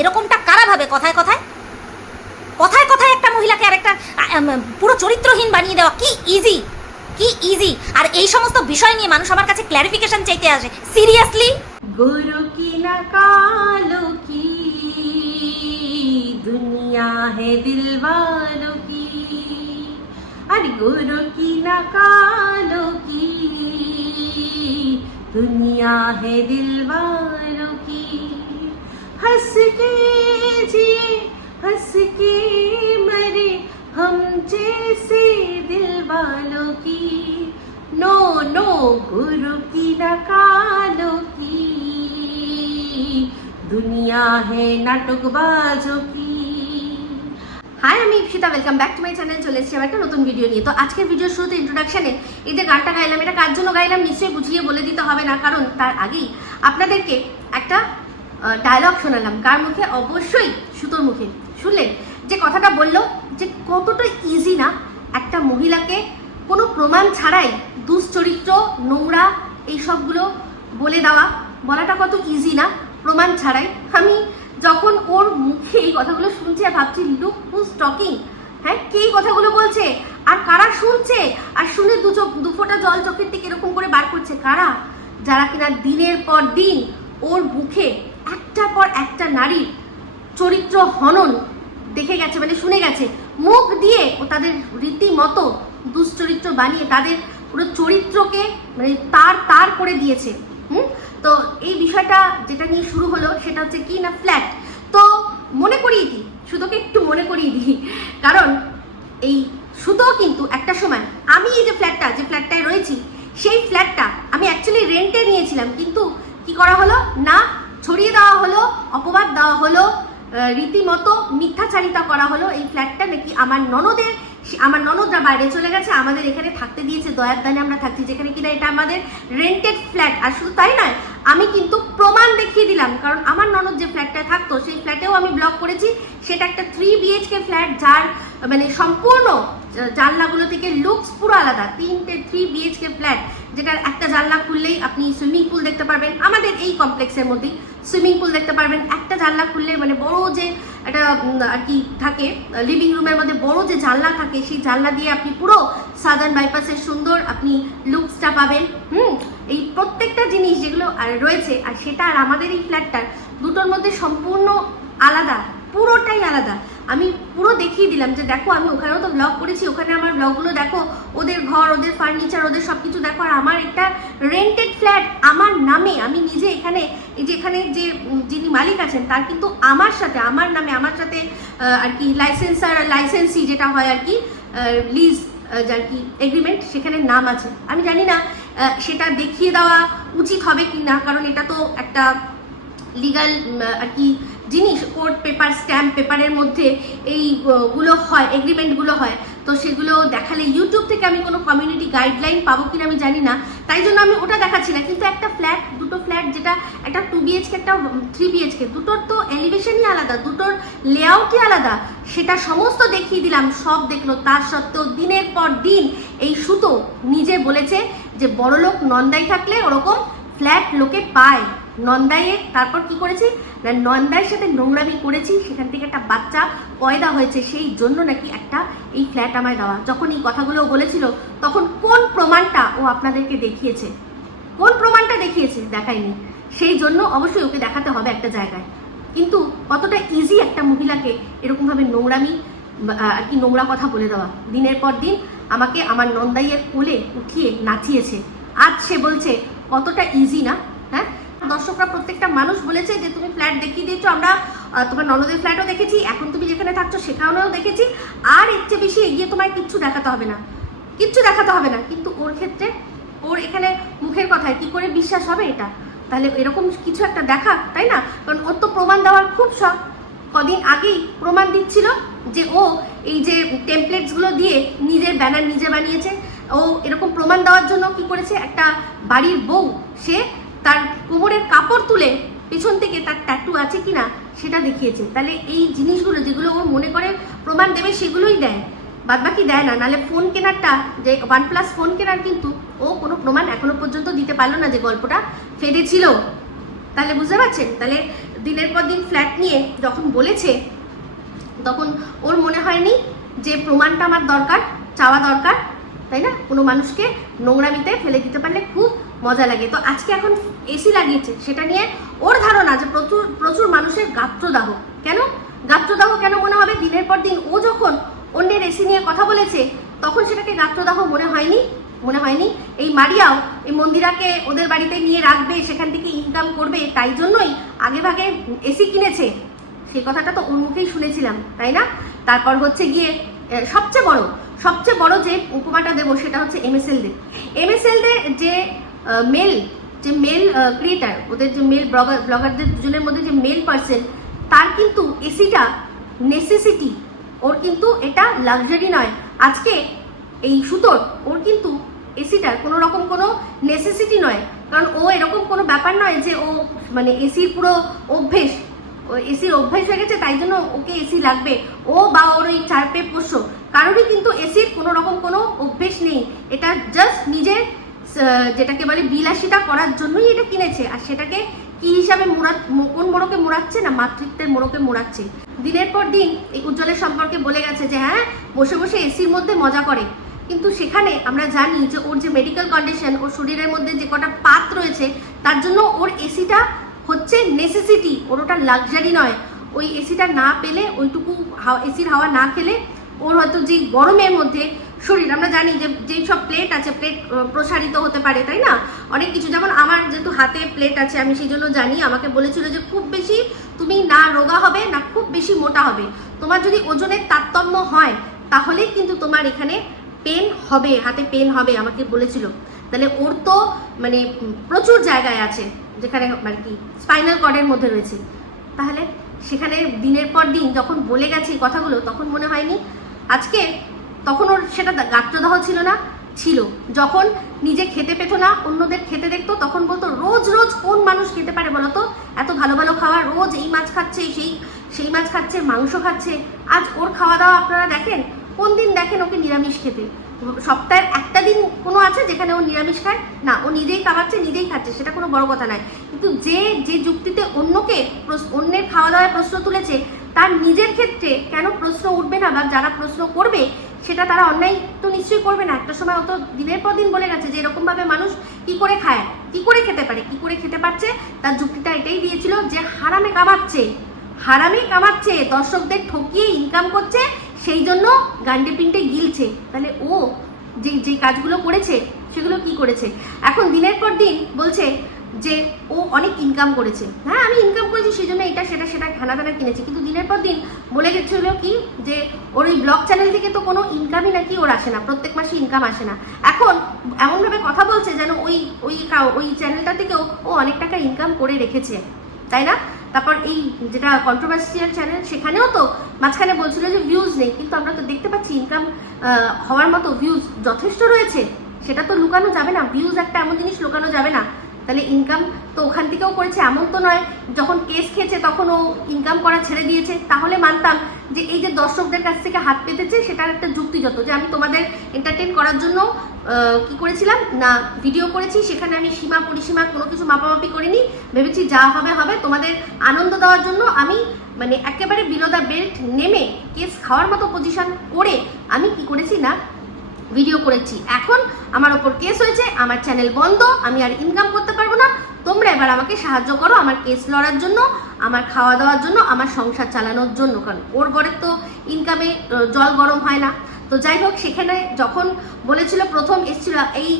এরকমটা কারা ভাবে কথায় কথায় কথায় কথায় একটা মহিলাকে আর একটা পুরো চরিত্রহীন বানিয়ে দেওয়া কি ইজি। আর এই সমস্ত বিষয় নিয়ে মানুষ আমার কাছে ক্ল্যারিফিকেশন চাইতে আসে। সিরিয়াসলি गुरु की न कालों की दुनिया है दिल वालों की, अरे गुरु की न कालों की दुनिया है दिल वालों की, हंस के जिए हंस के मरे हम जैसे दिल वालों की, नो नो गुरु की न कालों की दुनिया है नाटकबाजों की। হাই, আমি Ipsita, welcome back to my channel. চলে এসেছি একটা নতুন ভিডিও নিয়ে। তো আজকের ভিডিওর শুরুতে ইন্ট্রোডাকশনে এই যে গানটা গাইলাম, এটা কার জন্য গাইলাম নিশ্চয়ই বুঝিয়ে বলে দিতে হবে না, কারণ তার আগেই আপনাদেরকে একটা ডায়লগ শোনালাম। কার মুখে? অবশ্যই সুতোর মুখে। শুনলেন যে কথাটা বললো যে কতটা ইজি না একটা মহিলাকে কোনো প্রমাণ ছাড়াই দুশ্চরিত্র, নোংরা এইসবগুলো বলে দেওয়া, বলাটা কত ইজি না প্রমাণ ছাড়াই। আমি যখন ওর মুখে এই কথাগুলো শুনছি আর ভাবছি, লুক হুজ টকিং, হ্যাঁ, কে এই কথাগুলো বলছে আর কারা শুনছে, আর শুনে দু ফোঁটা জল চোখের থেকে এরকম করে বার করছে কারা? যারা কিনা দিনের পর দিন ওর মুখে একটার পর একটা নারীর চরিত্র হনন দেখে গেছে, মানে শুনে গেছে, মুখ দিয়ে ও তাদের রীতিমতো দুশ্চরিত্র বানিয়ে তাদের পুরো চরিত্রকে মানে তার করে দিয়েছে। তো এই বিষয়টা যেটা নিয়ে শুরু হলো সেটা হচ্ছে কি না, ফ্ল্যাট। তো মনে করিয়ে দিই, সুতোকে একটু মনে করিয়ে দিই, কারণ এই সুতো কিন্তু একটা সময়, আমি এই যে ফ্ল্যাটটায় রয়েছি সেই ফ্ল্যাটটা আমি অ্যাকচুয়ালি রেন্টে নিয়েছিলাম, কিন্তু কি করা হলো না, ছড়িয়ে দেওয়া হলো, অপবাদ দেওয়া হলো, রীতিমতো মিথ্যাচারিতা করা হলো। এই ফ্ল্যাটটা নাকি আমার ননদরা বাইরে চলে গেছে, আমাদের এখানে থাকতে দিয়েছে, দয়ার দানে আমরা থাকছি, যেখানে কিনা এটা আমাদের রেন্টেড ফ্ল্যাট। আর শুধু তাই নয়, আমি কিন্তু প্রমাণ দেখিয়ে দিলাম, কারণ আমার ননদ যে ফ্ল্যাটটায় থাকতো সেই ফ্ল্যাটেও আমি ব্লগ করেছি। সেটা একটা 3 BHK ফ্ল্যাট, যার মানে সম্পূর্ণ জানলাগুলো থেকে লুকস পুরো আলাদা। 3 BHK ফ্ল্যাট, যেটার একটা জানলা খুললেই আপনি সুইমিং পুল দেখতে পারবেন। আমাদের এই কমপ্লেক্সের মধ্যেই সুইমিং পুল দেখতে পারবেন। একটা জানলা খুললে মানে বড় যে একটা আর কি থাকে, লিভিং রুমের মধ্যে বড় যে জানলা থাকে, সেই জানলা দিয়ে আপনি পুরো সাদার্ন বাইপাসের সুন্দর আপনি লুকসটা পাবেন। এই প্রত্যেকটা জিনিস যেগুলো রয়েছে, আর সেটা আর আমাদের এই ফ্ল্যাটটার দুটোর মধ্যে সম্পূর্ণ আলাদা, পুরোটাই আলাদা। আমি পুরো দেখিয়ে দিলাম যে দেখো, আমি ওখানেও তো ব্লগ করেছি, ওখানে আমার ব্লগগুলো দেখো, ওদের ঘর, ওদের ফার্নিচার, ওদের সব কিছু দেখো। আর আমার একটা রেন্টেড ফ্ল্যাট আমার নামে, আমি নিজে এখানে এই যে এখানে যে যিনি মালিক আছেন তার কিন্তু আমার সাথে, আমার নামে, আমার সাথে আর কি লাইসেন্সি যেটা হয় আর কি, লিজ যার কি এগ্রিমেন্ট, সেখানে নাম আছে। আমি জানি না সেটা দেখিয়ে দেওয়া উচিত হবে কি না, কারণ এটা তো একটা লিগাল আর কি জিনিস, কোর্ট পেপার, স্ট্যাম্প পেপারের মধ্যে এইগুলো হয়, এগ্রিমেন্টগুলো হয়। তো সেগুলো দেখালে ইউটিউব থেকে আমি কোনো কমিউনিটি গাইডলাইন পাবো কিনা আমি জানি না, তাই জন্য আমি ওটা দেখাচ্ছি না। কিন্তু একটা ফ্ল্যাট, দুটো ফ্ল্যাট, যেটা একটা 2 BHK, একটা 3 BHK, দুটোর তো এলিভেশনই আলাদা, দুটোর লেআউটই আলাদা, সেটা সমস্ত দেখিয়ে দিলাম, সব দেখলো। তার সত্ত্বেও দিনের পর দিন এই সুতো নিজে বলেছে যে বড়লোক নন্দাই থাকলে ওরকম ফ্ল্যাট লোকে পায়। নন্দাইয়ে তারপর কি করেছি না, নন্দাইয়ের সাথে নোংরামি করেছি, সেখান থেকে একটা বাচ্চা পয়দা হয়েছে, সেই জন্য নাকি একটা এই ফ্ল্যাট আমায় দেওয়া। যখন এই কথাগুলো বলেছিল তখন কোন প্রমাণটা ও আপনাদেরকে দেখিয়েছে? কোন প্রমাণটা দেখিয়েছে? দেখায়নি। সেই জন্য অবশ্যই ওকে দেখাতে হবে একটা জায়গায়। কিন্তু কতটা ইজি একটা মহিলাকে এরকমভাবে নোংরামি আর কি নোংরা কথা বলে দেওয়া। দিনের পর দিন আমাকে আমার নন্দাইয়ের কোলে উঠিয়ে নাচিয়েছে, আজ সে বলছে কতটা ইজি না। হ্যাঁ, দর্শকরা প্রত্যেকটা মানুষ বলেছে যে তুমি ফ্ল্যাট দেখিয়ে দিয়েছো, আমরা তোমার ননদের ফ্ল্যাটও দেখেছি, এখন তুমি যেখানে থাকছো সেখানেও দেখেছি, আর এর চেয়ে বেশি এগিয়ে তোমায় কিচ্ছু দেখাতে হবে না, কিচ্ছু দেখাতে হবে না। কিন্তু ওর ক্ষেত্রে, ওর এখানে মুখের কথায় কি করে বিশ্বাস হবে এটা? তাহলে এরকম কিছু একটা দেখা, তাই না? কারণ ওর তো প্রমাণ দেওয়ার খুব শখ। কদিন আগেই প্রমাণ দিচ্ছিল যে ও এই যে টেমপ্লেটসগুলো দিয়ে নিজের ব্যানার নিজে বানিয়েছে। ও এরকম প্রমাণ দেওয়ার জন্য কি করেছে, একটা বাড়ির বউ সে তার কোমরের কাপড় তুলে পেছন থেকে তার ট্যাটু আছে কিনা সেটা দেখিয়েছে। তাহলে এই জিনিসগুলো যেগুলো ও মনে করে প্রমাণ দেবে সেগুলোই দেয়, বাদবাকি দেয় না। নাহলে ফোন কেনারটা, যে OnePlus ফোন কেনার, কিন্তু ও কোনো প্রমাণ এখনো পর্যন্ত দিতে পারলো না যে গল্পটা ফেদে ছিল। তাহলে বুঝতে পারছেন? তাহলে দিনের পর দিন ফ্ল্যাট নিয়ে যখন বলেছে তখন ওর মনে হয়নি যে প্রমাণটা আমার দরকার, চাওয়া দরকার, তাই না? কোনো মানুষকে নোংরামিতে ফেলে দিতে পারলে খুব মজা লাগে। তো আজকে এখন এসি লাগিয়েছে, সেটা নিয়ে ওর ধারণা যে প্রচুর প্রচুর মানুষের গাত্রদাহ। কেন গাত্রদাহ কেন মনে হবে? দিনের পর দিন ও যখন অন্যের এসি নিয়ে কথা বলেছে তখন সেটাকে গাত্রদাহ মনে হয়নি। এই মারিয়াও এই মন্দিরাকে ওদের বাড়িতে নিয়ে রাখবে, সেখান থেকে ইনকাম করবে, তাই জন্যই আগে ভাগে এসি কিনেছে। সেই কথাটা তো ওর মুখেই শুনেছিলাম, তাই না? তারপর হচ্ছে গিয়ে সবচেয়ে বড় যে উপমাটা দেবো সেটা হচ্ছে এমএসএলদের যে মেল ক্রিয়েটার, ওদের যে মেল ব্লগারদের দুজনের মধ্যে যে মেল পার্সন, তার কিন্তু এসিটা নেসেসিটি, ওর কিন্তু এটা লাক্সারি নয়। আজকে এই সুতোর ওর কিন্তু এসিটার কোনো রকম কোনো নেসেসিটি নয়, কারণ ও এরকম কোনো ব্যাপার নয় যে ও মানে এসির পুরো এসির অভ্যেস হয়ে গেছে তাই জন্য ওকে এসি লাগবে। ও বা ওর ওই চারপে পোষ্য কারোরই কিন্তু এসির কোনো রকম কোনো অভ্যেস নেই। এটা জাস্ট নিজের যেটাকে বলে বিলাসিতা করার জন্যই এটা কিনেছে। আর সেটাকে কি হিসাবে কোন মোড়কে মোড়াচ্ছে না, মাতৃত্বের মোড়কে মোড়াচ্ছে। দিনের পর দিন এই উজ্জ্বলের সম্পর্কে বলে গেছে যে হ্যাঁ বসে বসে এসির মধ্যে মজা করে, কিন্তু সেখানে আমরা জানি যে ওর যে মেডিকেল কন্ডিশন, ওর শরীরের মধ্যে যে কটা পাত রয়েছে তার জন্য ওর এসিটা হচ্ছে নেসেসিটি, ওর ওটা লাক্সারি নয়। ওই এসিটা না পেলে, ওইটুকু এসির হাওয়া না খেলে ওর হয়তো যে গরমের মধ্যে শরীর, আমরা জানি যে যেই সব প্লেট আছে প্লেট প্রসারিত হতে পারে, তাই না? অনেক কিছু, যেমন আমার যেহেতু হাতে প্লেট আছে আমি সেই জন্য জানি, আমাকে বলেছিল যে খুব বেশি তুমি না রোগা হবে না খুব বেশি মোটা হবে, তোমার যদি ওজনের তারতম্য হয় তাহলেই কিন্তু তোমার এখানে পেন হবে, হাতে পেন হবে, আমাকে বলেছিল। তাহলে ওর তো মানে প্রচুর জায়গায় আছে যেখানে মানে কি স্পাইনাল কর্ডের মধ্যে রয়েছে। তাহলে সেখানে দিনের পর দিন যখন বলে গেছে এই কথাগুলো তখন মনে হয়নি আজকে, তখন ওর সেটা গাত্রদাহ ছিল না? ছিল। যখন নিজে খেতে পেতো না, অন্যদের খেতে দেখতো, তখন বলতো রোজ রোজ কোন মানুষ খেতে পারে বলতো এত ভালো ভালো খাওয়া, রোজ এই মাছ খাচ্ছে, সেই মাছ খাচ্ছে, মাংস খাচ্ছে। আজ ওর খাওয়া দাওয়া আপনারা দেখেন, কোন দিন দেখেন ওকে নিরামিষ খেতে? সপ্তাহের একটা দিন কোনো আছে যেখানে ও নিরামিষ খায় না? ও নিজেই খাওয়াচ্ছে, নিজেই খাচ্ছে, সেটা কোনো বড় কথা নয়। কিন্তু যে যুক্তিতে অন্যের খাওয়া দাওয়ায় প্রশ্ন তুলেছে, তার নিজের ক্ষেত্রে কেন প্রশ্ন উঠবে না? বা যারা প্রশ্ন করবে সেটা তারা অন্যায় তো নিশ্চয়ই করবে না। একটা সময় ও তো দিনের পর দিন বলে গেছে যে এরকমভাবে মানুষ কি করে খায়, কি করে খেতে পারে, কি করে খেতে পারছে, তার যুক্তিটা এটাই দিয়েছিল যে হারামে কামাচ্ছে, দর্শকদের ঠকিয়ে ইনকাম করছে, সেই জন্য গান্ডে পিন্টে গিলছে। তাহলে ও যে কাজগুলো করেছে সেগুলো কি করেছে? এখন দিনের পর দিন বলছে যে ও অনেক ইনকাম করেছে। হ্যাঁ আমি ইনকাম করেছি সেই জন্য এটা সেটা খানা কিনেছি, কিন্তু দিনের পর দিন বলে গেছিল কি যে ওর ওই ব্লগ চ্যানেল থেকে তো কোনো ইনকামই নাকি ওর আসে না, প্রত্যেক মাসে ইনকাম আসে না। এখন এমনভাবে কথা বলছে যেন ওই চ্যানেলটা থেকেও ও অনেক টাকা ইনকাম করে রেখেছে, তাই না? তারপর এই যেটা কন্ট্রোভার্সিয়াল চ্যানেল সেখানেও তো মাঝখানে বলছিল যে ভিউজ নেই, কিন্তু আমরা তো দেখতে পাচ্ছি ইনকাম হওয়ার মতো ভিউজ যথেষ্ট রয়েছে। সেটা তো লুকানো যাবে না, ভিউজ একটা এমন জিনিস লুকানো যাবে না। তাহলে ইনকাম তো ওখান থেকেও করেছে, এমন তো নয় যখন কেস খেয়েছে তখন ও ইনকাম করা ছেড়ে দিয়েছে। তাহলে মানতাম যে এই যে দর্শকদের কাছ থেকে হাত পেতেছে সেটার একটা যুক্তিগত, যে আমি তোমাদের এন্টারটেন করার জন্য কি করেছিলাম না ভিডিও করেছি, সেখানে আমি সীমা পরিসীমা কোনো কিছু মাপামাপি করিনি, ভেবেছি যা হবে হবে, তোমাদের আনন্দ দেওয়ার জন্য আমি মানে একেবারে বিলো দ্য বেল্ট নেমে কেস খাওয়ার মতো পজিশন করে আমি কি করেছি না ভিডিও করেছি। এখন আমার ওপর কেস হয়েছে, আমার চ্যানেল বন্ধ, আমি আর ইনকাম করতে পারবো না, তোমরা এবার আমাকে সাহায্য করো আমার কেস লড়ার জন্য, আমার খাওয়া দাওয়ার জন্য, আমার সংসার চালানোর জন্য। কারণ ওর বরের তো ইনকামে জল গরম হয় না। তো যাই হোক, সেখানে যখন বলেছিল প্রথম এসেছিল এই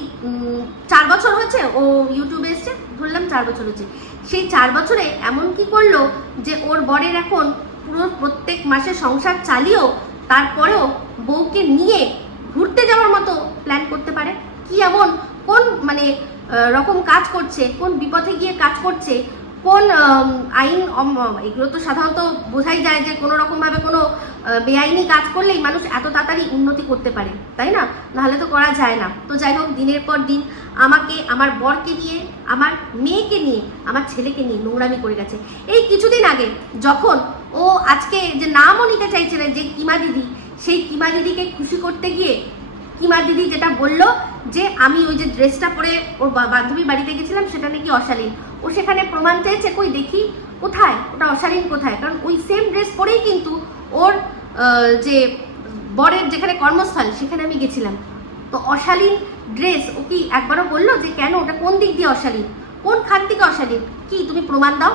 4 বছর হয়েছে ও ইউটিউবে এসছে, ধরলাম 4 বছর হচ্ছে, সেই 4 বছরে এমন কি করলো যে ওর বরের এখন পুরো প্রত্যেক মাসে সংসার চালিয়েও তারপরেও বউকে নিয়ে ঘুরতে যাওয়ার মতো প্ল্যান করতে পারে? কি এমন কোন মানে রকম কাজ করছে, কোন বিপথে গিয়ে কাজ করছে, কোন আইন, এগুলো তো সাধারণত বোঝাই যায় যে কোনো রকমভাবে কোনো বেআইনি কাজ করলেই মানুষ এত তাড়াতাড়ি উন্নতি করতে পারে, তাই না? নাহলে তো করা যায় না। তো যাই হোক, দিনের পর দিন আমাকে, আমার বরকে নিয়ে, আমার মেয়েকে নিয়ে, আমার ছেলেকে নিয়ে নোংরামি করে গেছে। এই কিছুদিন আগে যখন ও আজকে যে নামও নিতে চাইছিলেন যে কিমা দিদি, সেই কিমা দিদিকে খুশি করতে গিয়ে কিমা দিদি যেটা বলল যে আমি ওই যে ড্রেসটা পরে ওর বান্ধবীর বাড়িতে গেছিলাম সেটা নাকি অশালীন, ও সেখানে প্রমাণ চেয়েছে, কই দেখি কোথায় ওটা অশালীন কোথায়? কারণ ওই সেম ড্রেস পরেই কিন্তু ওর যে বরের যেখানে কর্মস্থল সেখানে আমি গেছিলাম। তো অশালীন ড্রেস ও কি একবারও বললো যে কেন ওটা কোন দিক দিয়ে অশালীন, কোন খাত থেকে অশালীন? কি তুমি প্রমাণ দাও,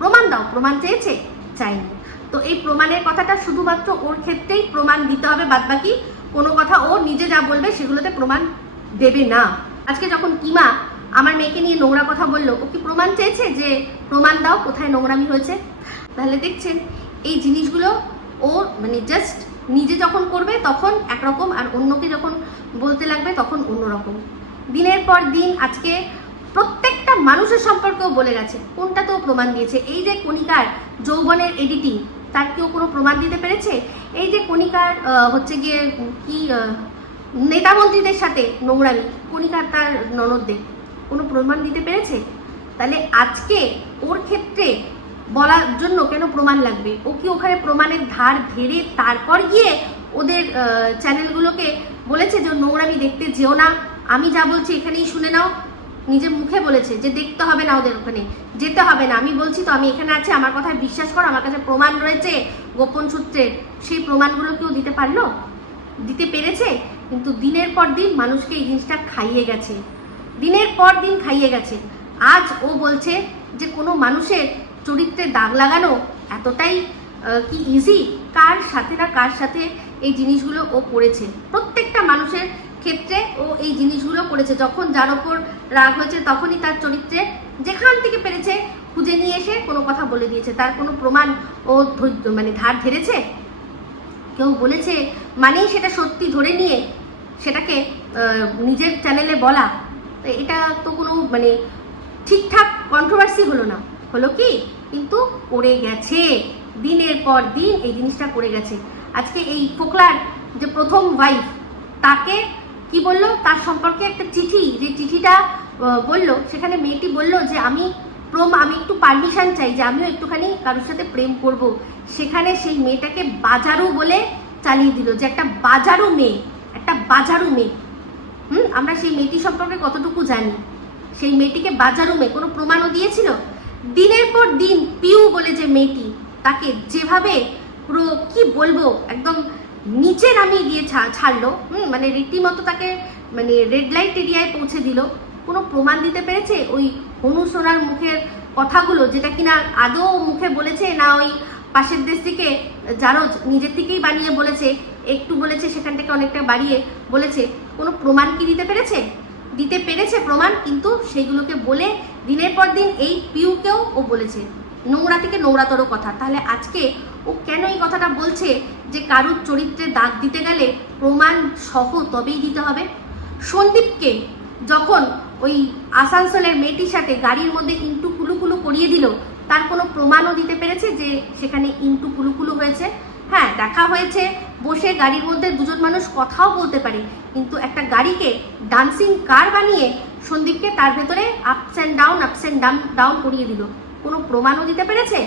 প্রমাণ দাও। প্রমাণ চেয়েছে, চাইনি। তো এই প্রমাণের কথাটা শুধুমাত্র ওর ক্ষেত্রেই প্রমাণ দিতে হবে, বাদবাকি কোনো কথা ও নিজে যা বলবে সেগুলোতে প্রমাণ দেবে না। আজকে যখন কিমা আমার মেয়েকে নিয়ে নোংরা কথা বললো, ও কি প্রমাণ চেয়েছে যে প্রমাণ দাও কোথায় নোংরামি হয়েছে? তাহলে দেখছেন এই জিনিসগুলো ও মানে জাস্ট নিজে যখন করবে তখন একরকম, আর অন্যকে যখন বলতে লাগবে তখন অন্যরকম। দিনের পর দিন আজকে প্রত্যেকটা মানুষের সম্পর্কেও বলে গেছে, কোনটাতেও প্রমাণ দিয়েছে। এই যে কণিকার যৌবনের এডিটিং, তার কেউ কোনো প্রমাণ দিতে পেরেছে? এই যে কণিকার হচ্ছে গিয়ে কি নেতা মন্ত্রীদের সাথে নোংরামি, কণিকার তার ননদদের কোনো প্রমাণ দিতে পেরেছে? তাহলে আজকে ওর ক্ষেত্রে বলার জন্য কেন প্রমাণ লাগবে? ও কি ওখানে প্রমাণের ধার ধরে তারপর গিয়ে ওদের চ্যানেলগুলোকে বলেছে যে নোংরামি দেখতে যেও না, আমি যা বলছি এখানেই শুনে নাও? নিজের মুখে বলেছে যে দেখতে হবে না, ওদের ওখানে যেতে হবে না, আমি বলছি তো, আমি এখানে আছি, আমার কথায় বিশ্বাস করো, আমার কাছে প্রমাণ রয়েছে গোপন সূত্রের। সেই প্রমাণগুলো কেউ দিতে পারলো? দিতে পেরেছে? কিন্তু দিনের পর দিন মানুষকে এই জিনিসটা খাইয়ে গেছে, দিনের পর দিন খাইয়ে গেছে। আজ ও বলছে যে কোনো মানুষের চরিত্রে দাগ লাগানো এতটাই কি ইজি? কার সাথে না কার সাথে এই জিনিসগুলো ও করেছে, প্রত্যেকটা মানুষের ক্ষেত্রে ও এই জিনিসগুলো করেছে। যখন যার ওপর রাগ হয়েছে তখনই তার চরিত্রে যেখান থেকে পেরেছে খুঁজে নিয়ে এসে কোনো কথা বলে দিয়েছে। তার কোনো প্রমাণ ও মানে ধার ধরেছে? কেউ বলেছে মানেই সেটা সত্যি ধরে নিয়ে সেটাকে নিজের চ্যানেলে বলা, এটা তো কোনো মানে ঠিকঠাক কন্ট্রোভার্সি হলো না। হলো কি? কিন্তু করে গেছে, দিনের পর দিন এই জিনিসটা করে গেছে। আজকে এই ফোকলার যে প্রথম ওয়াইফ, তাকে কি বললো, তার সম্পর্কে একটা চিঠি, যে চিঠিটা বললো, সেখানে মেয়েটি বললো যে আমি একটু পারমিশন চাই যে আমিও একটুখানি কারোর সাথে প্রেম করব। সেখানে সেই মেয়েটাকে বাজারু বলে চালিয়ে দিল, যে একটা বাজারু মেয়ে, একটা বাজারু মেয়ে। আমরা সেই মেয়েটি সম্পর্কে কতটুকু জানি? সেই মেয়েটিকে বাজারু মেয়ে, কোনো প্রমাণও দিয়েছিল? দিনের পর দিন পিউ বলে যে মেয়েটি, তাকে যেভাবে পুরো কি বলবো একদম নিচে নামিয়ে দিয়ে ছাড়লো, মানে রীতিমতো তাকে মানে রেড লাইট এরিয়ায় পৌঁছে দিল। কোনো প্রমাণ দিতে পেরেছে? ওই হনু সোনার মুখের কথাগুলো, যেটা কিনা আদৌ মুখে বলেছে না ওই পাশের দেশ থেকে যারও নিজের থেকেই বানিয়ে বলেছে, একটু বলেছে সেখান থেকে অনেকটা বাড়িয়ে বলেছে, কোনো প্রমাণ কি দিতে পেরেছে? দিতে পেরেছে প্রমাণ, কিন্তু সেগুলোকে বলে দিনের পর দিন এই পিউকেও ও বলেছে নোংরা থেকে নোংরাতর কথা। তাহলে আজকে ও কেন এই কথাটা বলছে যে কারুর চরিত্রে দাগ দিতে গেলে প্রমাণ সহ তবেই দিতে হবে? সন্দীপকে যখন ওই আসানসোলের মেয়েটির সাথে গাড়ির মধ্যে ইন্টু কুলুকুলু করিয়ে দিল, তার কোনো প্রমাণও দিতে পেরেছে যে সেখানে ইন্টু কুলুকুলু হয়েছে? হ্যাঁ, দেখা হয়েছে, বসে গাড়ির মধ্যে দুজন মানুষ কথাও বলতে পারে, কিন্তু একটা গাড়িকে ডান্সিং কার বানিয়ে সন্দীপকে তার ভেতরে আপস অ্যান্ড ডাউন করিয়ে দিল। কোনো প্রমাণও দিতে পেরেছে?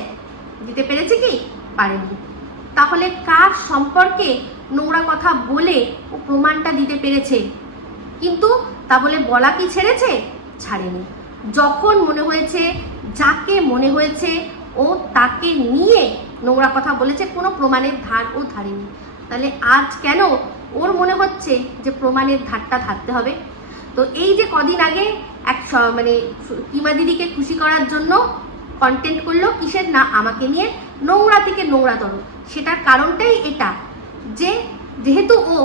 দিতে পেরেছে কি? পারেনি। তাহলে কার সম্পর্কে নোংরা কথা বলে ও প্রমাণটা দিতে পেরেছে? কিন্তু তা বলে বলা কি ছেড়েছে? ছাড়েনি। যখন মনে হয়েছে, যাকে মনে হয়েছে ও তাকে নিয়ে নোংরা কথা বলেছে, কোনো প্রমাণের ধার ও ধারেনি। তাহলে আজ কেন ওর মনে হচ্ছে যে প্রমাণের ধারটা ধারতে হবে? তো এই যে কদিন আগে মানে কিমা দিদিকে খুশি করার জন্য কন্টেন্ট করলো কিসের না, আমাকে নিয়ে নোংরা থেকে নোংরাতর, সেটার কারণটাই এটা যে যেহেতু ও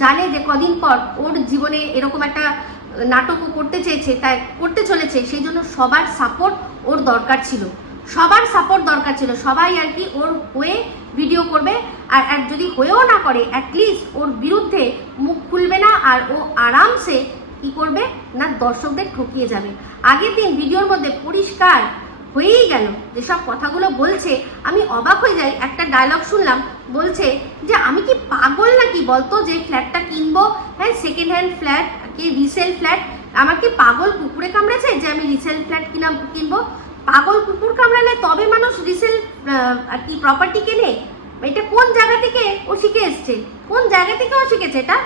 জানে যে কদিন পর ওর জীবনে এরকম একটা নাটকও করতে চেয়েছে, তাই করতে চলেছে, সেই জন্য সবার সাপোর্ট ওর দরকার ছিল, সবার সাপোর্ট দরকার ছিল। সবাই আর কি ওর হয়ে ভিডিও করবে, আর যদি হয়েও না করে অ্যাটলিস্ট ওর বিরুদ্ধে মুখ খুলবে না, আর ও আরামসে কি করবে না দর্শকদের ঠকিয়ে যাবে। আগের দিন ভিডিওর মধ্যে পরিষ্কার হয়েই গেল যেসব কথাগুলো বলছে, আমি অবাক হয়ে যাই। একটা ডায়লগ শুনলাম, বলছে যে আমি কি পাগল নাকি বলতো যে ফ্ল্যাটটা কিনবো, হ্যাঁ সেকেন্ড হ্যান্ড ফ্ল্যাট কি রিসেল ফ্ল্যাট, আমার কি পাগল কুকুরে কামড়েছে যে আমি রিসেল ফ্ল্যাট কিনবো? পাগল কুকুর কামড়ালে তবে মানুষ রিসেল আর কি প্রপার্টি কেনে? এটা কোন জায়গা থেকে ও শিখে এসছে? কোন জায়গা থেকে ও শিখেছে এটা?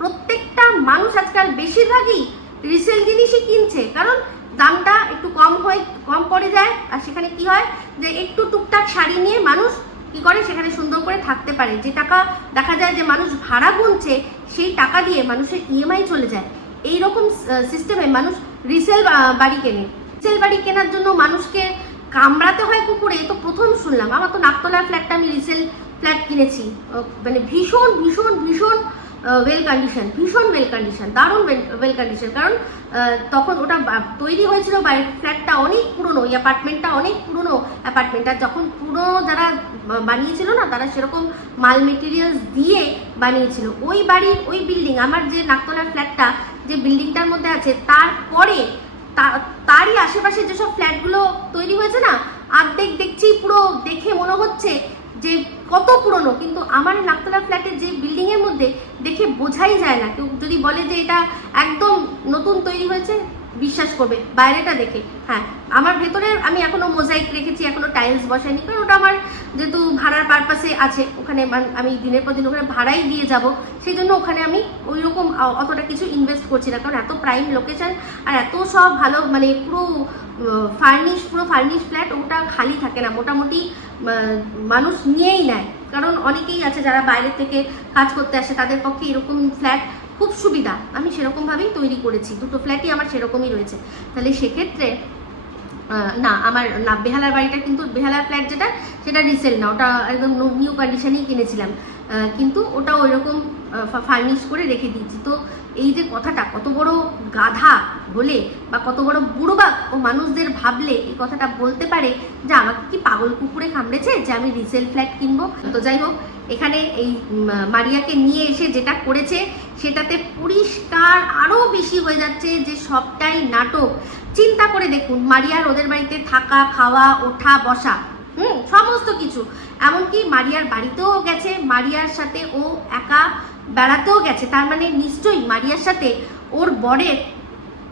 প্রত্যেকটা মানুষ আজকাল বেশিরভাগই রিসেল জিনিসই কিনছে, কারণ দামটা একটু কম পড়ে যায়, আর সেখানে কি হয় যে একটু টুকটাক শাড়ি নিয়ে মানুষ কি করে সেখানে সুন্দর করে থাকতে পারে। যে টাকা দেখা যায় যে মানুষ ভাড়া গুনছে, সেই টাকা দিয়ে মানুষের ইএমআই চলে যায়। এইরকম সিস্টেমে মানুষ রিসেল বাড়ি কেনে। রিসেল বাড়ি কেনার জন্য মানুষকে কামড়াতে হয় কুকুরে, তো প্রথম শুনলাম। আমার তো নাকতলার ফ্ল্যাটটা আমি রিসেল ফ্ল্যাট কিনেছি, মানে ভীষণ ভীষণ ভীষণ ওয়েল কন্ডিশন, দারুণ ওয়েল কন্ডিশন। কারণ তখন ওটা তৈরি হয়েছিল, বাইরের ফ্ল্যাটটা অনেক পুরনো, এই অ্যাপার্টমেন্টটা অনেক পুরনো অ্যাপার্টমেন্ট। আর যখন পুরনো যারা বানিয়েছিল না, তারা সেরকম মাল মেটেরিয়ালস দিয়ে বানিয়েছিল। ওই বাড়ির ওই বিল্ডিং, আমার যে নাকতলার ফ্ল্যাটটা যে বিল্ডিংটার মধ্যে আছে, তারপরে তারই আশেপাশে যেসব ফ্ল্যাটগুলো তৈরি হয়েছে না, অর্ধেক দেখছি পুরো দেখে মনে হচ্ছে যে কত পুরনো, কিন্তু আমার নাকতলা ফ্ল্যাটের যে বিল্ডিং এর মধ্যে দেখে বোঝাই যায় না। কেউ যদি বলে যে এটা একদম নতুন তৈরি হয়েছে, বিশ্বাস করবে বাইরেটা দেখে। হ্যাঁ, আমার ভেতরে আমি এখনো মোজাইক রেখেছি, এখনো টাইলস বসাইনি, কারণ ওটা আমার যেহেতু ভাড়ার পারপাসে আছে, ওখানে আমি দিনের পর দিন ওখানে ভাড়াই দিয়ে যাব, সেই জন্য ওখানে আমি ওই রকম অতটা কিছু ইনভেস্ট করছি না। কারণ এত প্রাইম লোকেশন আর এত সব ভালো, মানে পুরো ফার্নিশ ফ্ল্যাট, ওটা খালি থাকে না, মোটামুটি মানুষ নিয়েই নেয়। কারণ অনেকেই আছে যারা বাইরে থেকে কাজ করতে আসে, তাদের পক্ষে এরকম ফ্ল্যাট খুব সুবিধা। আমি সেরকমভাবেই তৈরি করেছি, দুটো ফ্ল্যাটই আমার সেরকমই রয়েছে। তাহলে সেক্ষেত্রে না, আমার না, বেহালার বাড়িটা কিন্তু বেহালার ফ্ল্যাট যেটা, সেটা রিসেল না, ওটা একদম নিউ কন্ডিশনেই কিনেছিলাম, কিন্তু ওটা ওই রকম ফার্নিশ করে রেখে দিয়েছি। তো এই যে কথাটা কত বড় গাধা হলে বা কত বড় বুড়োবাক ও মানুষদের ভাবলে এই কথাটা বলতে পারে যে আমাকে কি পাগল কুকুরে কামড়েছে যে আমি রিসেল ফ্ল্যাট কিনবো। তো যাই হোক, এখানে এই মারিয়াকে নিয়ে এসে যেটা করেছে সেটাতে পরিষ্কার আরও বেশি হয়ে যাচ্ছে যে সবটাই নাটক। চিন্তা করে দেখুন, মারিয়ার ওদের বাড়িতে থাকা, খাওয়া, ওঠা, বসা, সমস্ত কিছু, এমনকি মারিয়ার বাড়িতেও গেছে, মারিয়ার সাথে ও একা বেড়াতেও গেছে। তার মানে নিশ্চয়ই মারিয়ার সাথে ওর বরের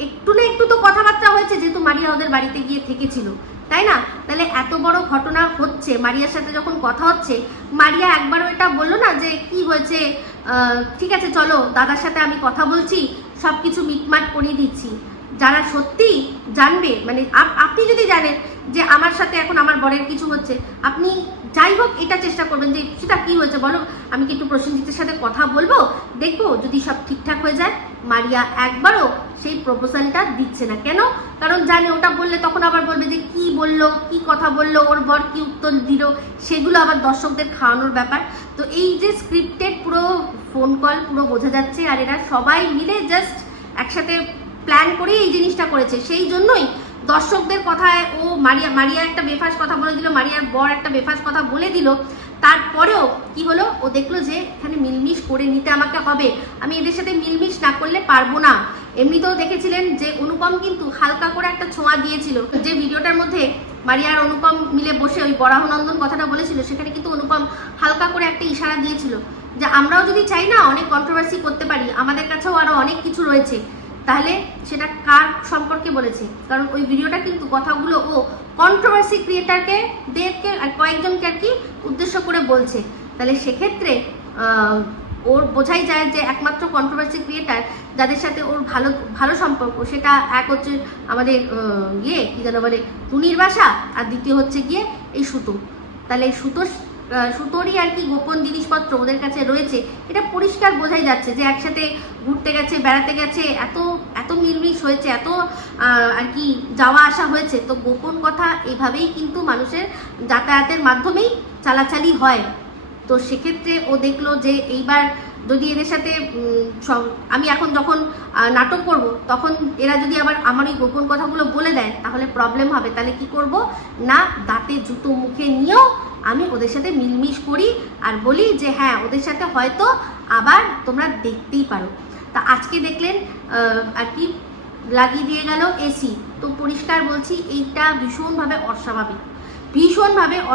একটু না একটু তো কথাবার্তা হয়েছে, যেহেতু মারিয়া ওদের বাড়িতে গিয়ে থেকেছিল, তাই না? তাহলে এত বড় ঘটনা হচ্ছে, মারিয়ার সাথে যখন কথা হচ্ছে, মারিয়া একবারও এটা বললো না যে কি হয়েছে, ঠিক আছে চলো দাদার সাথে আমি কথা বলছি, সব কিছু মিটমাট করিয়ে দিচ্ছি। যারা সত্যি জানবে, মানে আপনি যদি জানেন যে আমার সাথে এখন আমার বরের কিছু হচ্ছে, আপনি যাই হোক এটা চেষ্টা করবেন যে সেটা কি হয়েছে বলো, আমি কি একটু প্রসেনজিতের সাথে কথা বলবো, দেখবো যদি সব ঠিকঠাক হয়ে যায়। মারিয়া একবারও সেই প্রপোজালটা দিচ্ছে না। কেন? কারণ জানে ওটা বললে তখন আবার বলবে যে কি বললো, কি কথা বললো, ওর বর কি উত্তর দিল, সেগুলো আবার দর্শকদের খাওয়ানোর ব্যাপার। তো এই যে স্ক্রিপ্টেড পুরো ফোন কল পুরো বোঝা যাচ্ছে, আর এরা সবাই মিলে জাস্ট একসাথে প্ল্যান করে এই জিনিসটা করেছে। সেই জন্যই দর্শকদের কথায় ও মারিয়া একটা বেফাস কথা বলে দিল, মারিয়ার বর একটা বেফাস কথা বলে দিল, তারপরেও কি হলো, ও দেখলো যে এখানে মিলমিশ করে নিতে আমাকে হবে, আমি এদের সাথে মিলমিশ না করলে পারবো না। এমনিতেও দেখেছিলেন যে অনুপম কিন্তু হালকা করে একটা ছোঁয়া দিয়েছিল, যে ভিডিওটার মধ্যে মারিয়া আর অনুপম মিলে বসে ওই বরাহনন্দন কথাটা বলেছিল, সেখানে কিন্তু অনুপম হালকা করে একটা ইশারা দিয়েছিল যে আমরাও যদি চাই না অনেক কন্ট্রোভার্সি করতে পারি, আমাদের কাছেও আরো অনেক কিছু রয়েছে। তাহলে সেটা কার সম্পর্কে বলেছে? কারণ ওই ভিডিওটা কিন্তু কথাগুলো ও কন্ট্রোভার্সি ক্রিয়েটারকে দেবকে আর কয়েকজনকে আর কি উদ্দেশ্য করে বলছে। তাহলে সেক্ষেত্রে ওর বোঝাই যায় যে একমাত্র কন্ট্রোভার্সি ক্রিয়েটার যাদের সাথে ওর ভালো ভালো সম্পর্ক, সেটা এক হচ্ছে আমাদের কি যেন বলে টুনির বাসা, আর দ্বিতীয় হচ্ছে গিয়ে এই সুতো। তাহলে এই সুতোরই আর কি গোপন জিনিসপত্র ওদের কাছে রয়েছে, এটা পরিষ্কার বোঝাই যাচ্ছে যে একসাথে ঘুরতে গেছে, বেড়াতে গেছে, এত এত মিলমিশ হয়েছে, এত আর কি যাওয়া আসা হয়েছে। তো গোপন কথা এভাবেই কিন্তু মানুষের যাতায়াতের মাধ্যমেই চালাচালি হয়। তো সেক্ষেত্রে ও দেখলো যে এইবার যদি এদের সাথে আমি এখন যখন নাটক করব, তখন এরা যদি আবার আমার ওই গোপন কথাগুলো বলে দেয়, তাহলে প্রবলেম হবে। তাহলে কি করব না, দাঁতে জুতো মুখে নিয়েও আমি ওদের সাথে মিলমিশ করি আর বলি যে হ্যাঁ ওদের সাথে হয়তো আবার তোমরা দেখতেই পারো। তা আজকে দেখলেন আর কি লাগিয়ে দিয়ে গেল এসি। তো পরিষ্কার বলছি, এইটা ভীষণভাবে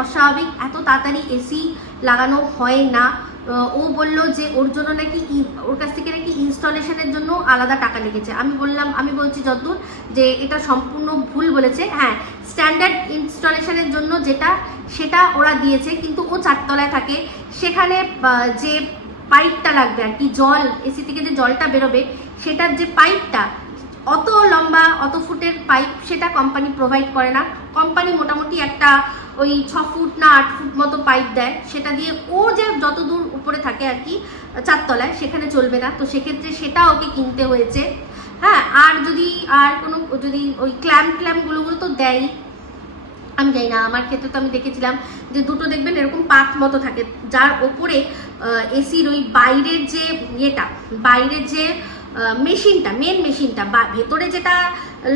অস্বাভাবিক। এত তাড়াতাড়ি এসি লাগানো হয় না। ও বললো যে ওর জন্য নাকি ওর কাছ থেকে নাকি ইনস্টলেশনের জন্য আলাদা টাকা লেগেছে। আমি বলছি যতদূর যে এটা সম্পূর্ণ ভুল বলেছে। হ্যাঁ, স্ট্যান্ডার্ড ইনস্টলেশনের জন্য সেটা ওরা দিয়েছে, কিন্তু ও 4 তলায় থাকে, সেখানে যে পাইপটা লাগবে আর কি, জল এসি থেকে যে জলটা বেরোবে সেটার যে পাইপটা অত লম্বা অত ফুটের পাইপ সেটা কোম্পানি প্রোভাইড করে না। কোম্পানি মোটামুটি একটা ওই 6 ফুট না 8 ফুট মতো পাইপ দেয়, সেটা দিয়ে ও যে যত দূর উপরে থাকে আর কি 4 তলায়, সেখানে চলবে না। তো সেক্ষেত্রে সেটা ওকে কিনতে হয়েছে। হ্যাঁ, আর কোনো যদি ওই ক্ল্যাম্পগুলো তো দেয়, আমি জানি না, আমার ক্ষেত্রে তো আমি দেখেছিলাম যে দুটো দেখবেন এরকম পাত মতো থাকে, যার ওপরে এসির ওই বাইরের যে বাইরের যে মেন মেশিনটা বা ভেতরে যেটা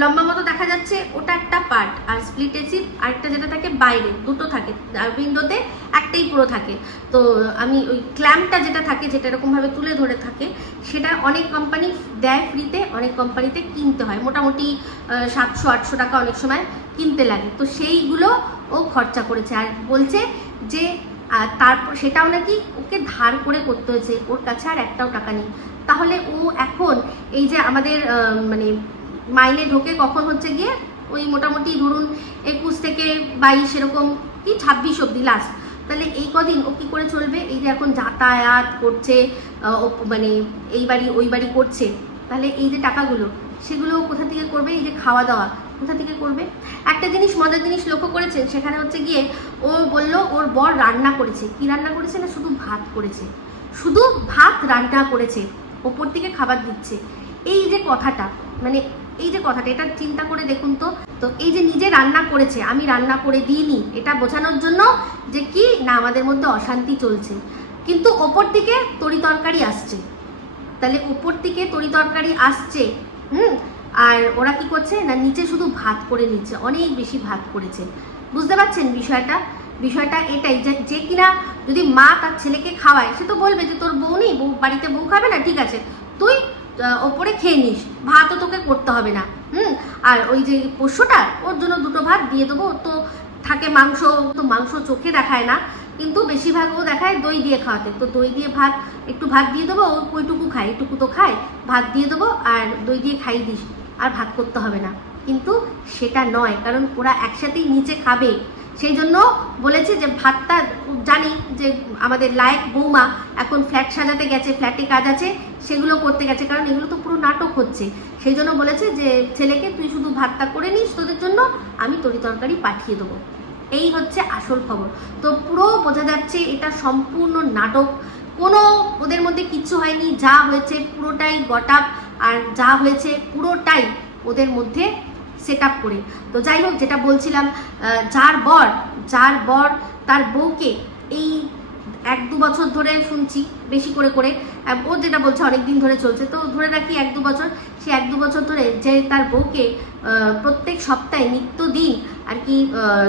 লম্বা মতো দেখা যাচ্ছে ওটা একটা পার্ট, আর স্প্লিট এসি আরেকটা যেটা থাকে বাইরে, দুটো থাকে, আর উইন্ডোতে একটাই পুরো থাকে। তো আমি ওই ক্ল্যাম্পটা যেটা থাকে, যেটা এরকমভাবে তুলে ধরে থাকে, সেটা অনেক কোম্পানি দেয় ফ্রিতে, অনেক কোম্পানিতে কিনতে হয়, মোটামুটি 700-800 টাকা অনেক সময় কিনতে লাগে। তো সেইগুলো ও খরচা করেছে, আর বলছে যে তারপর সেটাও নাকি ওকে ধার করে করতে হয়েছে, ওর কাছে আর একটাও টাকা নেই। তাহলে ও এখন এই যে আমাদের মানে মাইনে ঢোকে কখন হচ্ছে গিয়ে ওই মোটামুটি ধরুন 21 থেকে 22 এরকম কি 26 অব্দি লাস্ট, তাহলে এই কদিন ও কী করে চলবে? এই যে এখন যাতায়াত করছে, মানে এই বাড়ি ওই বাড়ি করছে, তাহলে এই যে টাকাগুলো সেগুলো কোথা থেকে করবে? এই যে খাওয়া দাওয়া কোথা থেকে করবে? একটা জিনিস মজার জিনিস লক্ষ্য করেছেন, সেখানে হচ্ছে গিয়ে ও বলল ওর বর রান্না করেছে। কি রান্না করেছে না, শুধু ভাত করেছে, শুধু ভাত রান্না করেছে, ওপর থেকে খাবার দিচ্ছে। এই যে কথাটা, মানে এই যে কথাটা, এটা চিন্তা করে দেখুন তো। তো এই যে নিজে রান্না করেছে, আমি রান্না করে দিইনি, এটা বোঝানোর জন্য যে কি না আমাদের মধ্যে অশান্তি চলছে, কিন্তু ওপর থেকে তরি তরকারি আসছে। তাহলে ওপর থেকে তরি তরকারি আসছে, আর ওরা কি করছে না, নিচে শুধু ভাত করে নিচ্ছে, অনেক বেশি ভাত করেছে। বুঝতে পারছেন বিষয়টা এটাই যে কিনা যদি মা তার ছেলেকে খাওয়ায়, সে তো বলবে যে তোর বউ নেই, বাড়িতে বউ খাবে না, ঠিক আছে তুই ওপরে খেয়ে নিস, ভাতও তোকে করতে হবে না। আর ওই যে পোষ্যটা, ওর জন্য 2টো ভাত দিয়ে দেবো। তো থাকে মাংস, তো মাংস চোখে দেখায় না, কিন্তু বেশিরভাগ ও দেখায় দই দিয়ে খাওয়াতে। তো দই দিয়ে একটু ভাত দিয়ে দেবো, ও ওইটুকু খায়, এটুকু তো খায়, ভাত দিয়ে দেবো আর দই দিয়ে খাইয়ে দিস, আর ভাত করতে হবে না। কিন্তু সেটা নয়, কারণ ওরা একসাথেই নিচে খাবে, সেই জন্য বলেছে যে ভাতটা, জানি যে আমাদের লায়ক বৌমা এখন ফ্ল্যাট সাজাতে গেছে, ফ্ল্যাটে কাজ আছে, সেগুলো করতে গেছে, কারণ এগুলো তো পুরো নাটক হচ্ছে। সেই জন্য বলেছে যে ছেলেকে তুই শুধু ভাতটা করে নিস, তোদের জন্য আমি তরি তরকারি পাঠিয়ে দেবো। এই হচ্ছে আসল খবর। তো পুরো বোঝা যাচ্ছে এটা সম্পূর্ণ নাটক, কোনো ওদের মধ্যে কিচ্ছু হয়নি, যা হয়েছে পুরোটাই গটাপ, আর যা হয়েছে পুরোটাই ওদের মধ্যে সেট আপ করে। তো যাই হোক, যেটা বলছিলাম, যার বর তার বউকে এই 1-2 বছর ধরে শুনছি বেশি করে ও যেটা বলছে অনেক দিন ধরে চলছে, তো ধরে রাখি 1-2 বছর, সে 1-2 বছর ধরে যে তার বউকে প্রত্যেক সপ্তাহে নিত্যদিন আর কি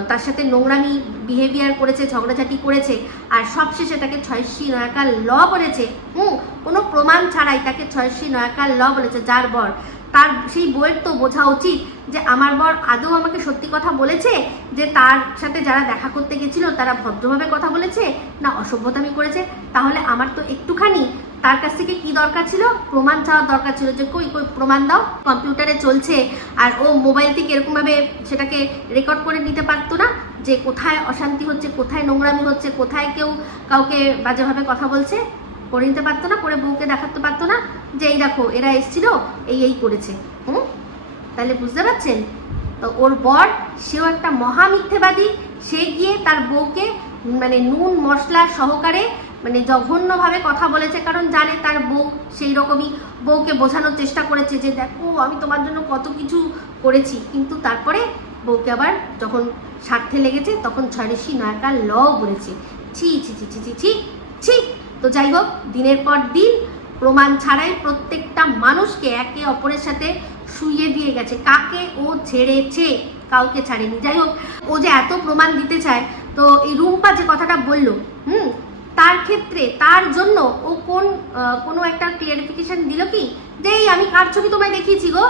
তার সাথে নোংরামি বিহেভিয়ার করেছে, ঝগড়াঝাটি করেছে, আর সবশেষে তাকে 6 নয়াকার ল বলেছে, কোনো প্রমাণ ছাড়াই তাকে 6 নয়াকার ল বলেছে যার বর। তার সেই বউয়ের তো বোঝা উচিত যে আমার বর আদৌ আমাকে সত্যি কথা বলেছে, যে তার সাথে যারা দেখা করতে গেছিল তারা ভদ্রভাবে কথা বলেছে না অসভ্যতামি করেছে। তাহলে আমার তো একটুখানি তার কাছ থেকে কি দরকার ছিল, প্রমাণ চাওয়ার দরকার ছিল, যে কই প্রমাণ দাও। কম্পিউটারে চলছে, আর ও মোবাইল থেকে এরকমভাবে সেটাকে রেকর্ড করে নিতে পারতো না, যে কোথায় অশান্তি হচ্ছে, কোথায় নোংরামি হচ্ছে, কোথায় কেউ কাউকে বাজেভাবে কথা বলছে, করে নিতে পারতো না, করে বউকে দেখাতে পারতো না যে এই দেখো এরা এসেছিল, এই করেছে। তাহলে বুঝতে পারছেন, তো ওর বর সেও একটা মহা মিথ্যেবাদী। সে গিয়ে তার বউকে মানে নুন মশলা সহকারে মানে জঘন্যভাবে কথা বলেছে, কারণ জানে তার বউ সেই রকমই। বউকে বোঝানোর চেষ্টা করেছে যে দেখো আমি তোমার জন্য কত কিছু করেছি, কিন্তু তারপরে বউকে আবার যখন স্বার্থে লেগেছে তখন 6 নয়াকার ল বলেছে। ছি ছি ছি ছি ছি ছি ছি। তো যাই হোক, দিনের পর দিন প্রমাণ ছাড়াই প্রত্যেকটা মানুষকে একে অপরের সাথে শুইয়ে দিয়ে গেছে। কাকে ও ছেড়েছে? কাউকে ছাড়েনি। যাই হোক, ও যে এত প্রমাণ দিতে চায়, তো এই রুম্পা যে কথাটা বললো, তার ক্ষেত্রে তার জন্য ও কোনো একটা ক্লিয়ারিফিকেশন দিল কি, যে এই আমি কার ছবি তোমায় দেখিয়েছি গো,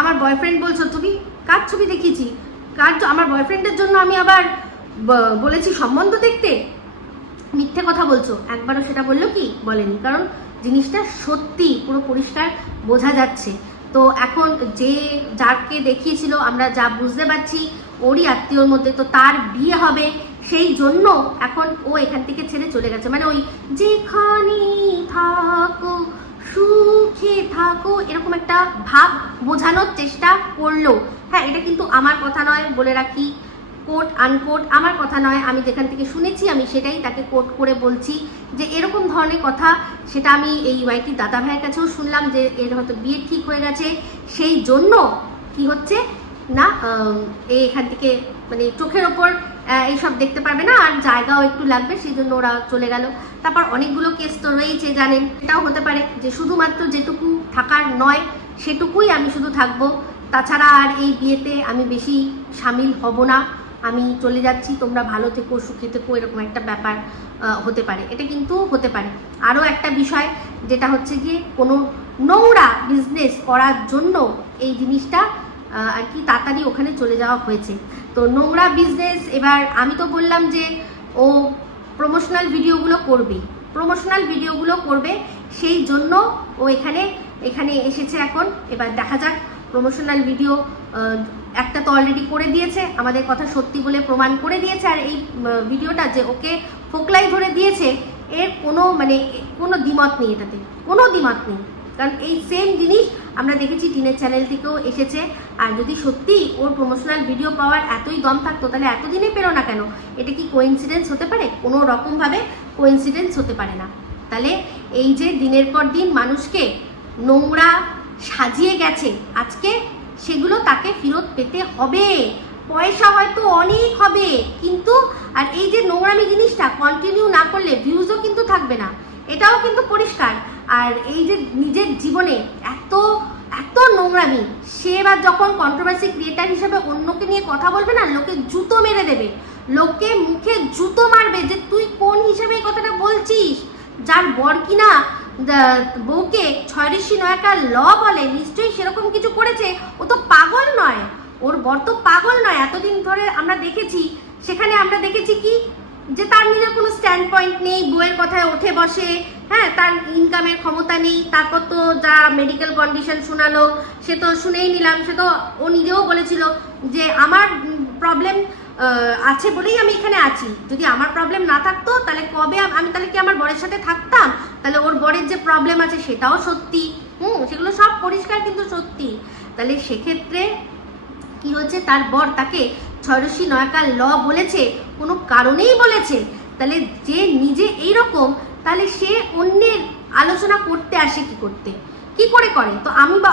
আমার বয়ফ্রেন্ড বলছো, তুমি কার ছবি দেখিয়েছি, আমার বয়ফ্রেন্ডের জন্য আমি আবার বলেছি সম্বন্ধ দেখতে, মিথ্যে কথা বলছো, একবারও সেটা বললো কি? বলেনি, কারণ জিনিসটা সত্যি পুরো পরিষ্কার বোঝা যাচ্ছে। তো এখন যাকে দেখিয়েছিল আমরা যা বুঝতে পারছি ওরই আত্মীয়র মধ্যে, তো তার বিয়ে হবে সেই জন্য এখন ও এখান থেকে ছেড়ে চলে গেছে। মানে ওই যেখানে থাকো সুখে থাকো এরকম একটা ভাব বোঝানোর চেষ্টা করলো। হ্যাঁ, এটা কিন্তু আমার কথা নয়, বলে রাখি, কোট আনকোট আমার কথা নয়, আমি যেখান থেকে শুনেছি আমি সেটাই তাকে কোট করে বলছি যে এরকম ধরনের কথা। সেটা আমি এই ওয়াইটির দাদা ভাইয়ের কাছেও শুনলাম যে এর হয়তো বিয়ে ঠিক হয়ে গেছে, সেই জন্য কি হচ্ছে না এখান থেকে মানে চোখের ওপর এইসব দেখতে পারবে না, আর জায়গাও একটু লাগবে, সেই জন্য ওরা চলে গেল। তারপর অনেকগুলো কেস তো রয়েছে জানেন, এটাও হতে পারে যে শুধুমাত্র যেটুকু থাকার নয় সেটুকুই আমি শুধু থাকবো, তাছাড়া আর এই বিয়েতে আমি বেশি সামিল হব না, আমি চলে যাচ্ছি, তোমরা ভালো থেকো সুখে থেকো, এরকম একটা ব্যাপার হতে পারে। এটা কিন্তু হতে পারে। আরও একটা বিষয় যেটা হচ্ছে গিয়ে কোনো নোংরা বিজনেস করার জন্য এই জিনিসটা আর কি তাড়াতাড়ি ওখানে চলে যাওয়া হয়েছে। তো নোংরা বিজনেস, এবার আমি তো বললাম যে ও প্রমোশনাল ভিডিওগুলো করবে, সেই জন্য ও এখানে এসেছে এখন। এবার দেখা যাক, প্রমোশনাল ভিডিও একটা তো অলরেডি করে দিয়েছে, আমাদের কথা সত্যি বলে প্রমাণ করে দিয়েছে, আর এই ভিডিওটা যে ওকে ফোকলাই ধরে দিয়েছে এর কোনো দ্বিমত নেই, এটাতে কোনো দ্বিমত নেই। কারণ এই সেম জিনিস আমরা দেখেছি টিনের চ্যানেল থেকেও এসেছে। আর যদি সত্যি ওর প্রমোশনাল ভিডিও পাওয়ার এতই দম থাকতো তাহলে এতদিনে পেরো না কেন? এটা কি কোইন্সিডেন্স হতে পারে? কোনো রকমভাবে কোইন্সিডেন্স হতে পারে না। তাহলে এই যে দিনের পর দিন মানুষকে নোংরা সাজিয়ে গেছে, আজকে সেগুলো তাকে ফেরত পেতে হবে। পয়সা হয়তো অনেক হবে, কিন্তু আর এই যে নোংরামি জিনিসটা কন্টিনিউ না করলে ভিউজও কিন্তু থাকবে না, এটাও কিন্তু পরিষ্কার। আর এই যে নিজের জীবনে এত এত নোংরামি, সে এবার যখন কন্ট্রোভার্সি ক্রিয়েটার হিসেবে অন্যকে নিয়ে কথা বলবে না, লোকে জুতো মেরে দেবে, লোকে মুখে জুতো মারবে যে তুই কোন হিসেবে এই কথাটা বলছিস। যার বর কিনা বউকে 6 ঋষি 9 ল বলে, নিশ্চয়ই সেরকম কিছু করেছে, ও তো পাগল নয়, ওর বর তো পাগল নয়। এতদিন ধরে আমরা দেখেছি, সেখানে আমরা দেখেছি কি যে তার নিজের কোনো স্ট্যান্ড পয়েন্ট নেই, বউয়ের কথায় ওঠে বসে, হ্যাঁ, তার ইনকামের ক্ষমতা নেই। তারপর তো যা মেডিকেল কন্ডিশন শোনালো সে তো শুনেই নিলাম, সে তো ও নিজেও বলেছিল যে আমার প্রবলেম আছে বলেই আমি এখানে আছি, যদি আমার প্রবলেম না থাকতো তাহলে কবে আমি তাহলে কি আমার বরের সাথে থাকতাম? তাহলে ওর বরের যে প্রবলেম আছে সেটাও সত্যি, সেগুলো সব পরিষ্কার কিন্তু সত্যি। তাহলে সেক্ষেত্রে কি হচ্ছে, তার বর তাকে 6 ঋষি 9 ল বলেছে, কোনো কারণেই বলেছে। তাহলে যে নিজে এইরকম, তাহলে সে অন্যের আলোচনা করতে আসে কি করে করে? তো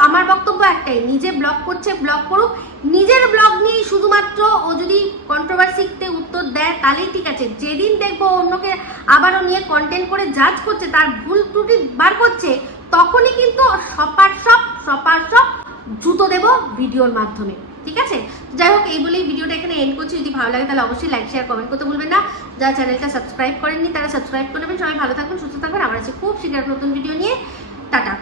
আমার বক্তব্য একটাই, নিজে ব্লগ করছে ব্লগ করুক, নিজের ব্লগ নিয়ে শুধুমাত্র ও যদি কন্ট্রোভার্সিতে উত্তর দেয় তাহলেই ঠিক আছে। যেদিন দেখবো অন্যকে আবারও নিয়ে কন্টেন্ট করে জাজ করছে, তার ভুল ত্রুটি বার করছে, তখনই কিন্তু সপার সপ জুতো দেবো ভিডিওর মাধ্যমে, ঠিক আছে? যাই হোক, এই বলেই ভিডিওটা এখানে এন্ড করছি। যদি ভালো লাগে তাহলে অবশ্যই লাইক শেয়ার কমেন্ট করতে ভুলবেন না। যারা চ্যানেলটা সাবস্ক্রাইব করেননি তারা সাবস্ক্রাইব করে নেবেন। সবাই ভালো থাকবেন, সুস্থ থাকবেন। আমার আছে খুব শীঘ্র নতুন ভিডিও নিয়ে। টাটা।